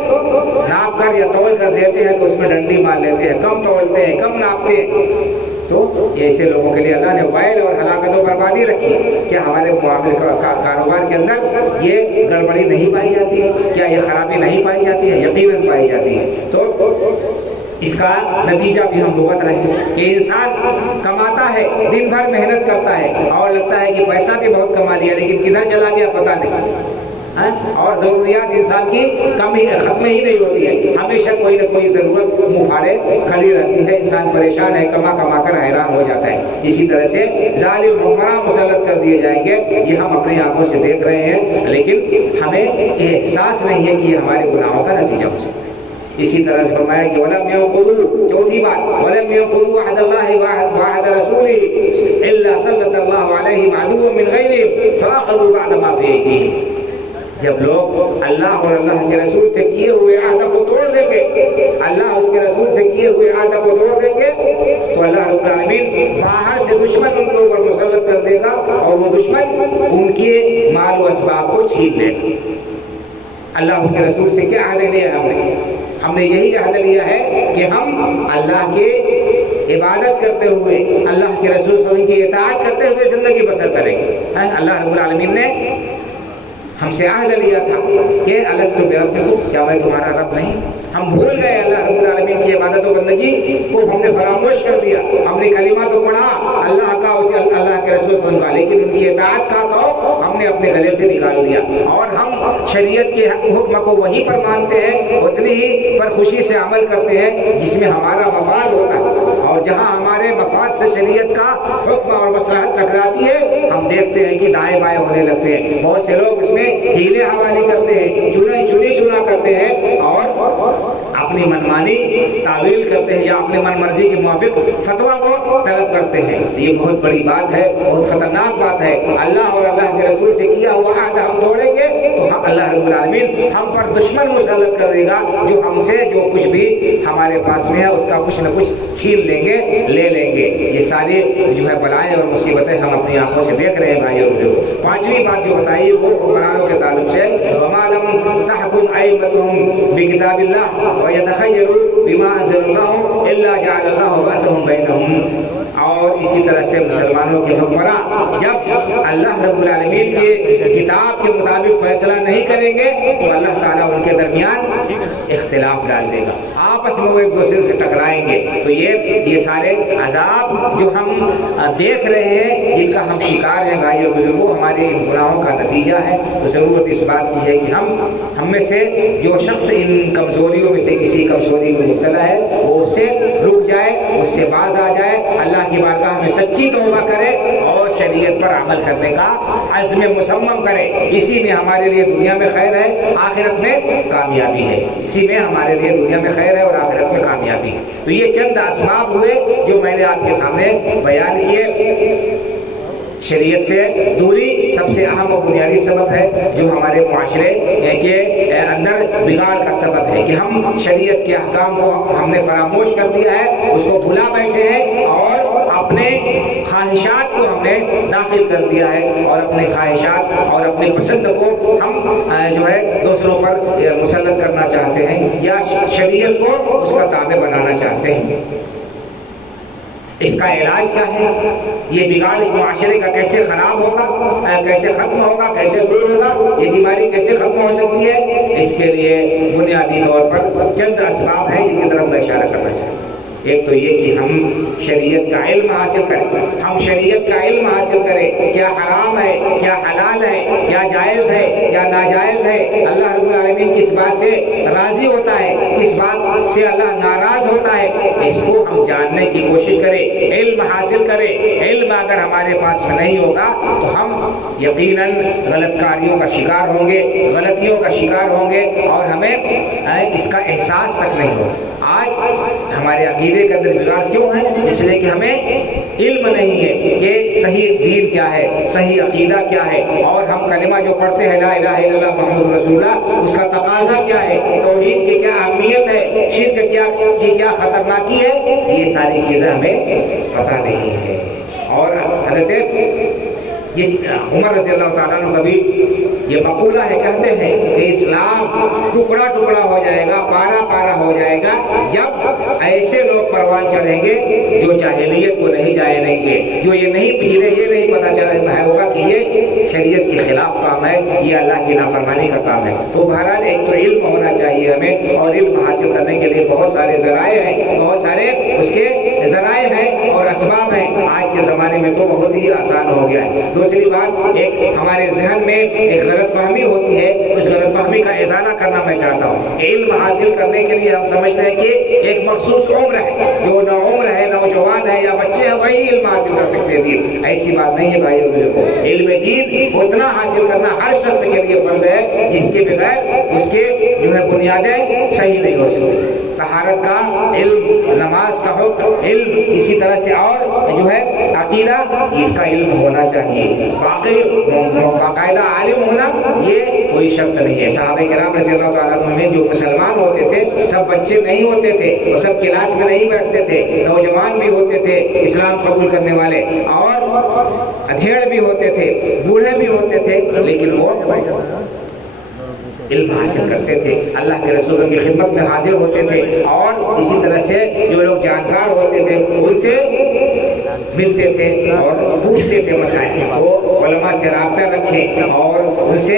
ناپ کر یا تول کر دیتے ہیں تو اس میں ڈنڈی مار لیتے ہیں، کم تولتے ہیں، کم ناپتے ہیں. تو ایسے لوگوں کے لیے اللہ نے وائل اور ہلاکت و بربادی رکھی. کیا ہمارے معاملے کاروبار کے اندر یہ گڑبڑی نہیں پائی جاتی ہے؟ کیا یہ خرابی نہیں پائی جاتی ہے؟ یقیناً پائی جاتی ہے. تو اس کا نتیجہ بھی ہم بھگت رہے ہیں کہ انسان کماتا ہے، دن بھر محنت کرتا ہے اور لگتا ہے کہ پیسہ بھی بہت کما لیا لیکن کدھر چلا گیا پتہ نہیں. اور ضروریات انسان کی کمی ختم ہی نہیں ہوتی ہے، ہمیشہ کوئی نہ کوئی ضرورت منہ پھاڑے کھڑی رہتی ہے. انسان پریشان ہے، کما کما کر حیران ہو جاتا ہے. اسی طرح سے ظالم حکمراں مسلط کر دیے جائیں گے. یہ ہم اپنی آنکھوں سے دیکھ رہے ہیں لیکن ہمیں احساس نہیں ہے کہ یہ ہمارے گناہوں کا نتیجہ ہو سکتا ہے. اسی طرح سے فرمایا کہ وَلَمْ يَنقُضُوا، چوتھی بات وَلَمْ يَنقُضُوا عَهْدَ اللَّهِ وَعَهْدَ رَسُولِهِ إِلَّا سَلَّطَ اللَّهُ عَلَيْهِمْ عَدُوًّا مِّنْ غَيْرِهِمْ فَأَخَذُوا بَعْدَ مَا فِي أَيْدِيهِمْ. جب لوگ اللہ اور اللہ کے رسول سے کیے ہوئے عہد کو توڑ دیں گے، اللہ اس کے رسول سے کیے ہوئے عہد کو توڑ دیں گے تو اللہ رب العالمین باہر سے دشمن ان کے اوپر مسلط کر دے گا اور وہ دشمن ان کے مال و اسباب کو چھین لے گا. اللہ اس کے رسول سے کیا عہد لیا ہے؟ ہم نے یہی عہد لیا ہے کہ ہم اللہ کے عبادت کرتے ہوئے، اللہ کے رسول صلی اللہ علیہ وسلم کی اطاعت کرتے ہوئے زندگی بسر کریں گے. اللہ رب العالمین نے ہم سے عہد لیا تھا کہ الست بربکم، کیا میں تمہارا رب نہیں؟ ہم بھول گئے اللہ رب العالمین کی عبادت و بندگی کو، ہم نے فراموش کر دیا. ہم نے کلمہ تو پڑھا اللہ کا، اسے اللہ کے رسول صلی اللہ علیہ وسلم کا، لیکن ان کی اطاعت کا تو ہم نے اپنے گلے سے نکال دیا. اور ہم شریعت کے حکم کو وہیں پر مانتے ہیں، اتنی ہی پر خوشی سے عمل کرتے ہیں جس میں ہمارا مفاد ہوتا ہے. اور جہاں ہمارے مفاد سے شریعت کا حکم اور مصلحت ٹکراتی ہے ہم دیکھتے ہیں کہ دائیں بائیں ہونے لگتے ہیں. بہت سے لوگ اس میں ہیلے حوالی کرتے ہیں، چنی چنا کرتے ہیں اور اپنی منمانی تعویل کرتے ہیں یا اپنے من مرضی کے موافق فتویٰ کو طلب کرتے ہیں. یہ بہت بڑی بات ہے، بہت خطرناک بات ہے. اللہ اور اللہ کے رسول سے کیا ہوا عہد ہم توڑیں گے تو اللہ رب العالمین ہم پر دشمن مسلط کر دے گا جو ہم سے جو کچھ بھی ہمارے پاس میں ہے اس کا کچھ نہ کچھ چھین لیں گے، لے لیں گے۔ یہ ساری جو ہے بلائیں اور مصیبتیں ہم اپنی آنکھوں سے دیکھ رہے ہیں بھائیو۔ پانچویں بات جو بتائی وہ حکمرانوں کے تعلق سے، وما لم تحکم ائمتهم بکتاب اللہ ویتخیروا بما انزل اللہ الا جعل اللہ بأسهم بینہم۔ اور اسی طرح سے مسلمانوں کے حکمراں جب اللہ رب العالمین کے کتاب کے مطابق فیصلہ نہیں کریں گے تو اللہ تعالیٰ ان کے درمیان اختلاف ڈال دے گا، آپس میں وہ ایک دوسرے سے ٹکرائیں گے۔ تو یہ سارے عذاب جو ہم دیکھ رہے ہیں، جن کا ہم شکار ہیں بھائیو بزرگوں، ہمارے ان گناہوں کا نتیجہ ہے۔ تو ضرورت اس بات کی ہے کہ ہم میں سے جو شخص ان کمزوریوں میں سے کسی کمزوری میں مبتلا ہے وہ اس سے رک جائے، اس سے باز آ جائے، اللہ کی بارگاہ میں سچی توبہ کرے اور شریعت پر عمل کرنے کا عزم مصمم کرے۔ اسی میں ہمارے لیے دنیا میں خیر ہے، آخرت میں کامیابی ہے۔ اسی میں ہمارے لیے دنیا میں خیر ہے اور آخرت میں کامیابی ہے۔ تو یہ چند اسباب ہوئے جو میں نے آپ کے سامنے بیان کیے۔ شریعت سے دوری سب سے اہم و بنیادی سبب ہے جو ہمارے معاشرے کے اندر بگاڑ کا سبب ہے کہ ہم شریعت کے احکام کو ہم نے فراموش کر دیا ہے، اس کو بھلا بیٹھے ہیں اور اپنے خواہشات کو ہم نے داخل کر دیا ہے اور اپنے خواہشات اور اپنی پسند کو ہم جو ہے دوسروں پر مسلط کرنا چاہتے ہیں یا شریعت کو اس کا تابع بنانا چاہتے ہیں۔ اس کا علاج کیا ہے؟ یہ بگاڑ معاشرے کا کیسے خراب ہوگا، کیسے ختم ہوگا، کیسے دور ہوگا، یہ بیماری کیسے ختم ہو سکتی ہے؟ اس کے لیے بنیادی طور پر چند اسباب ہیں جن کی طرف میں اشارہ کرنا چاہتا ہوں۔ ایک تو یہ کہ ہم شریعت کا علم حاصل کریں، ہم شریعت کا علم حاصل کریں، کیا حرام ہے، کیا حلال ہے، کیا جائز ہے، کیا ناجائز ہے، اللہ رب العالمین کس بات سے راضی ہوتا ہے، کس بات سے اللہ ناراض ہوتا ہے، اس کو ہم جاننے کی کوشش کریں، علم حاصل کریں۔ علم اگر ہمارے پاس میں نہیں ہوگا تو ہم یقیناً غلط کاریوں کا شکار ہوں گے، غلطیوں کا شکار ہوں گے اور ہمیں اس کا احساس تک نہیں ہوگا۔ آج ہمارے عقیدے کے اندر بگاڑ کیوں ہے؟ اس لیے کہ ہمیں علم نہیں ہے کہ صحیح دین کیا ہے، صحیح عقیدہ کیا ہے، اور ہم کلمہ جو پڑھتے ہیں لا الہ الا اللہ محمد رسول اللہ، اس کا تقاضا کیا ہے، توحید کی کیا اہمیت ہے، شرک کی کیا خطرناکی ہے، یہ ساری چیزیں ہمیں پتہ نہیں ہے۔ اور حضرت عمر رضی اللہ تعالیٰ عنہ کبھی یہ مقولہ ہے، کہتے ہیں کہ اسلام ٹکڑا ٹکڑا ہو جائے گا، پارا پارا ہو جائے گا جب ایسے لوگ پروان چڑھیں گے جو جاہلیت کو نہیں جانے دیں گے، جو یہ نہیں جنہیں یہ نہیں پتہ چلا ہوگا کہ یہ شریعت کے خلاف کام ہے، یہ اللہ کی نافرمانی کا کام ہے۔ تو بہرحال ایک تو علم ہونا چاہیے ہمیں، اور علم حاصل کرنے کے لیے بہت سارے ذرائع ہیں، بہت سارے اس کے ذرائع ہیں اور اسباب ہیں۔ آج کے زمانے میں تو بہت ہی آسان ہو گیا ہے۔ دوسری بات، ایک ہمارے ذہن میں ایک غلط فہمی ہوتی ہے، اس غلط فہمی کا ازالہ کرنا میں چاہتا ہوں کہ علم حاصل کرنے کے لیے ہم سمجھتے ہیں کہ ایک مخصوص عمر ہے، جو نوعمر ہے، نوجوان ہے یا بچے ہیں وہی علم حاصل کر سکتے ہیں دین۔ ایسی بات نہیں ہے بھائی، علم دین اتنا حاصل کرنا ہر شخص کے لیے فرض ہے جس کے بغیر اس کے جو ہے بنیادیں صحیح نہیں ہو سکتی۔ طہارت کا علم، نماز کا حکم علم، اسی طرح سے اور جو ہے عقیدہ، اس کا علم ہونا چاہیے، واقعی باقاعدہ عالم ہونا یہ کوئی شرط نہیں ہے۔ صحابہ کرام رضی اللہ تعالیٰ عنہ میں جو مسلمان ہوتے تھے سب بچے نہیں ہوتے تھے، وہ سب کلاس میں نہیں بیٹھتے تھے، نوجوان بھی ہوتے تھے اسلام قبول کرنے والے، اور ادھیڑ بھی ہوتے تھے، بوڑھے بھی ہوتے تھے، لیکن وہ علم حاصل کرتے تھے، اللہ کے رسول کی خدمت میں حاضر ہوتے تھے، اور اسی طرح سے جو لوگ جانکار ہوتے تھے ان سے ملتے تھے اور پوچھتے تھے مسائل، وہ علماء سے رابطہ رکھیں اور ان سے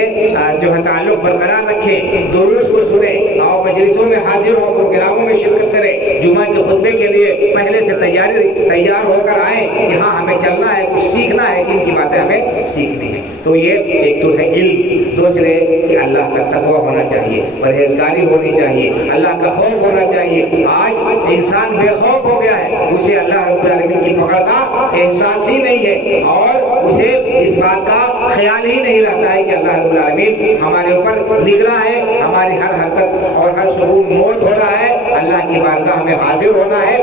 جو ہے تعلق برقرار رکھیں، دروس کو سنیں اور مجلسوں میں حاضر ہوں، پروگراموں میں شرکت کریں، جمعہ کے خطبے کے لیے پہلے سے تیار ہو کر آئیں کہ ہاں ہمیں چلنا ہے، کچھ سیکھنا ہے، جن کی باتیں ہمیں سیکھنی ہے۔ تو یہ ایک تو ہے علم، دوسرے کہ اللہ کا تقویٰ ہونا چاہیے، پرہیزگاری ہونی چاہیے، اللہ کا خوف ہونا چاہیے۔ آج انسان بے خوف ہو گیا ہے، اسے اللہ رب العالمین کی پکڑ کا احساس ہی نہیں ہے، اور اسے اس بات کا خیال ہی نہیں رہتا ہے کہ اللہ رب العالمین ہمارے اوپر نگراں ہے، ہماری ہر حرکت اور ہر سکون نوٹ ہو رہا ہے، اللہ کی بارگاہ میں حاضر ہونا ہے،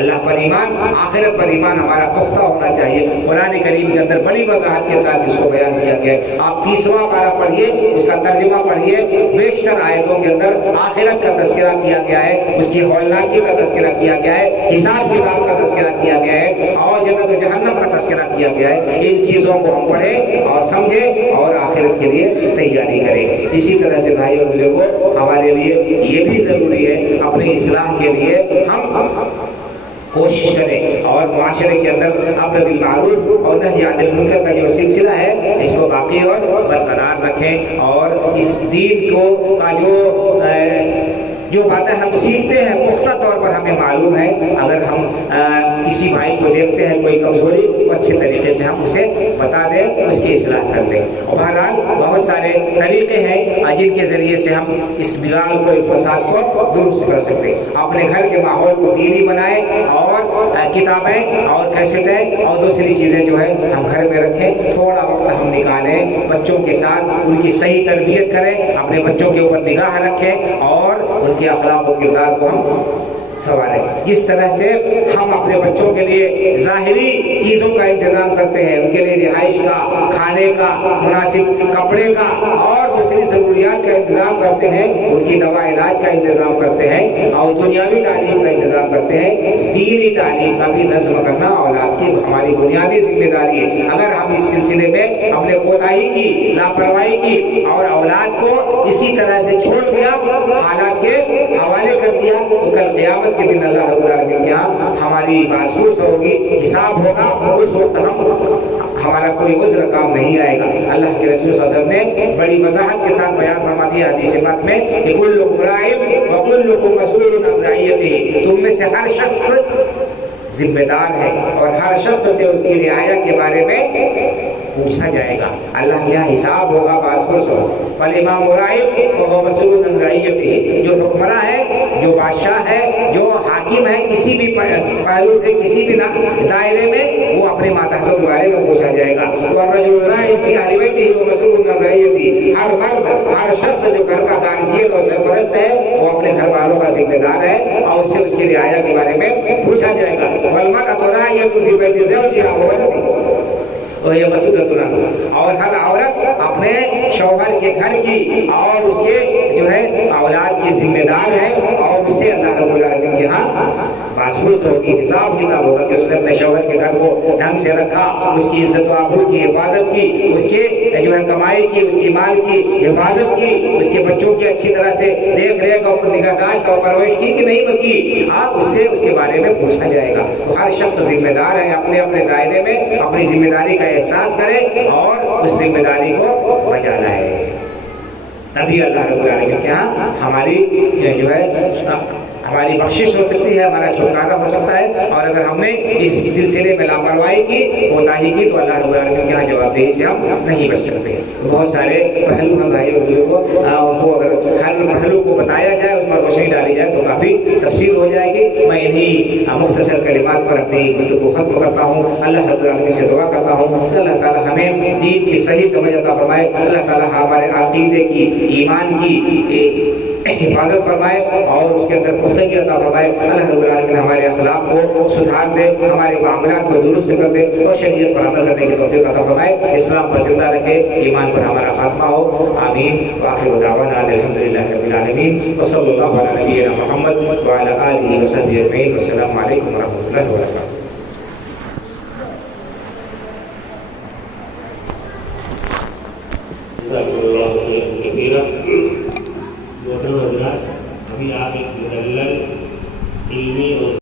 اللہ پر ایمان، آخرت پر ایمان ہمارا پختہ ہونا چاہیے۔ قرآن کریم کے اندر بڑی وضاحت کے ساتھ اس کو بیان کیا گیا ہے۔ آپ 30واں پارہ پڑھیے، اس کا ترجمہ پڑھیے، بیشتر آیتوں کے اندر آخرت کا تذکرہ کیا گیا ہے، اس کی ہولناکی کا تذکرہ کیا گیا ہے، حساب کتاب کا تذکرہ کیا گیا ہے، اور جنت و جہنم کا تذکرہ کیا گیا ہے۔ ان چیزوں کو ہم پڑھیں اور سمجھیں اور آخرت کے لیے تیاری کریں۔ اسی طرح سے بھائی اور بزرگوں، ہمارے لیے یہ بھی ضروری ہے اپنی اصلاح کے لیے ہم کوشش کریں اور معاشرے کے اندر امر بالمعروف اور نہی عن المنکر کا جو سلسلہ ہے اس کو باقی اور برقرار رکھیں، اور اس دین کو کا جو باتیں ہم سیکھتے ہیں پختہ طور پر ہمیں معلوم ہے، اگر ہم کسی بھائی کو دیکھتے ہیں کوئی کمزوری تو اچھے طریقے سے ہم اسے بتا دیں، اس کی اصلاح کر دیں۔ اور بہرحال بہت سارے طریقے ہیں جن کے ذریعے سے ہم اس بگاڑ کو، اس فساد کو درست کر سکتے ہیں۔ اپنے گھر کے ماحول کو دینی بنائیں اور کتابیں اور کیسٹیں اور دوسری چیزیں جو ہے ہم گھر میں رکھیں، تھوڑا وقت ہم نکالیں بچوں کے ساتھ، ان کی صحیح تربیت کریں، اپنے بچوں کے اوپر نگاہ رکھیں اور ان کے اخلاق و کردار کو ہم سوالیں۔ جس طرح سے ہم اپنے بچوں کے لیے ظاہری چیزوں کا انتظام کرتے ہیں، ان کے لیے رہائش کا، کھانے کا، مناسب کپڑے کا اور دوسری ضروریات کا انتظام کرتے ہیں، ان کی دوا علاج کا انتظام کرتے ہیں اور دنیاوی تعلیم کا انتظام کرتے ہیں، دینی تعلیم کا بھی نظم کرنا اولاد کی ہماری بنیادی ذمہ داری ہے۔ اگر ہم اس سلسلے میں ہم نے کوتاہی کی، لاپرواہی کی اور اولاد کو اسی طرح سے چھوڑ دیا، حالات کے حوالے کر دیا، تو کل قیامت کے دن اللہ رب العالمین کے ہاں ہماری بازپرس ہوگی، حساب ہوگا، اس وقت ہمارا کوئی عذر کام نہیں آئے گا۔ اللہ کے رسول صلی اللہ علیہ وسلم نے بڑی وضاحت کے ساتھ بیان فرما دیا حدیث پاک میں کہ کلکم راع وکلکم مسئول عن رعیتہ، تم میں سے ہر شخص ذمہ دار ہے اور ہر شخص سے اس کی رعایا کے بارے میں پوچھا جائے گا، اللہ کے یہاں حساب ہوگا، بازپرس ہوگا۔ فالامام راع وهو مسئول عن رعیتہ، جو حکمراں ہے، جو بادشاہ ہے، جو حاکم ہے، کسی بھی پہلو سے کسی بھی دائرے میں وہ اپنے ماتحتوں کے بارے میں پوچھا جائے گا۔ والرجل راع فی اہل بیتہ ومسئول عن رعیتہ، ہر مرد، ہر شخص جو گھر کا دارجیت اور سرپرست ہے وہ اپنے گھر والوں کا ذمہ دار ہے اور اس سے اس کی رعایا کے بارے میں پوچھا جائے گا۔ والمرأة راعیۃ فی بیت زوجها وولدها وہی مسئولۃ عنہ، اور ہر عورت اپنے شوہر کے گھر کی اور اس کے جو ہے اولاد کی ذمہ دار ہے اور اس سے اللہ رب العالمین کے ہاں بازپرس ہوگی، حساب کتاب ہوگا کہ اس نے اپنے شوہر کے گھر کو ڈھنگ سے رکھا، اس کی عزت و آبرو کی حفاظت کی، اس کے جو ہے کمائی کی، اس کی مال کی حفاظت کی، اس کے بچوں کی اچھی طرح سے دیکھ ریکھ اور نگہداشت اور پرورش کی کہ نہیں کی، اس سے اس کے بارے میں پوچھا جائے گا۔ تو ہر شخص ذمہ دار ہے، اپنے اپنے دائرے میں اپنی ذمہ داری کا احساس کرے اور اس ذمہ داری کو بجا لائے، تبھی اللہ رب العالمین کے ہاں ہماری جو ہے ہماری بخشش ہو سکتی ہے، ہمارا چھٹکارا ہو سکتا ہے۔ اور اگر ہم نے اس سلسلے میں لاپرواہی کی، کوتاہی کی، تو اللہ رب العالمین کے یہاں جواب دہی سے ہم نہیں بچ سکتے۔ بہت سارے پہلو ہم بھائی اور بزرگوں کو اگر ہر پہلو کو بتایا جائے، اس پر روشنی ڈالی جائے تو کافی تفصیل ہو جائے گی۔ میں انہی مختصر کلمات پر اپنی گفتگو ختم کرتا ہوں۔ اللہ رب العالمین سے دعا کرتا ہوں کہ اللہ تعالی ہمیں دین کی صحیح سمجھ عطا فرمائے، اللہ تعالی ہمارے عقیدے کی، ایمان کی حفاظت فرمائے اور اس کے اندر پختگی عطا فرمائے۔ اللہ رب العالمین ہمارے اخلاق کو سدھار دے، ہمارے معاملات کو درست کر دے اور شریعت پر عمل کرنے کی توفیق عطا فرمائے، اسلام پر زندہ رکھے، ایمان پر ہمارا خاتمہ ہو، آمین۔ وآخر دعوانا الحمدللہ رب العالمین، وصلی اللہ علی نبینا محمد وعلی آلہ وصحبہ اجمعین، والسلام علیکم ورحمۃ اللہ وبرکاتہ۔